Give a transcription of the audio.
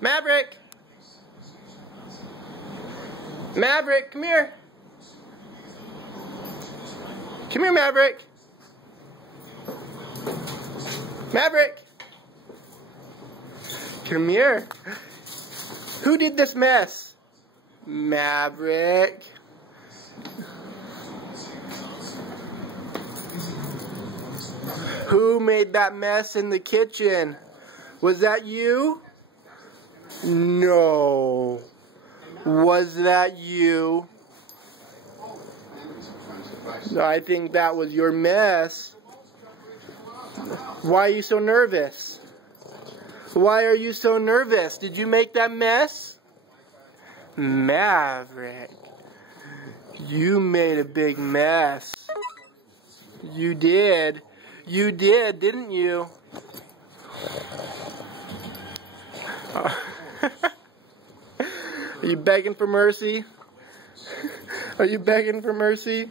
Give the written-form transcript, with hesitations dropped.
Maverick! Maverick, come here! Come here, Maverick! Maverick! Come here! Who did this mess? Maverick! Who made that mess in the kitchen? Was that you? No. Was that you? I think that was your mess. Why are you so nervous? Why are you so nervous? Did you make that mess? Maverick, you made a big mess. You did. You did, didn't you? Are you begging for mercy? Are you begging for mercy?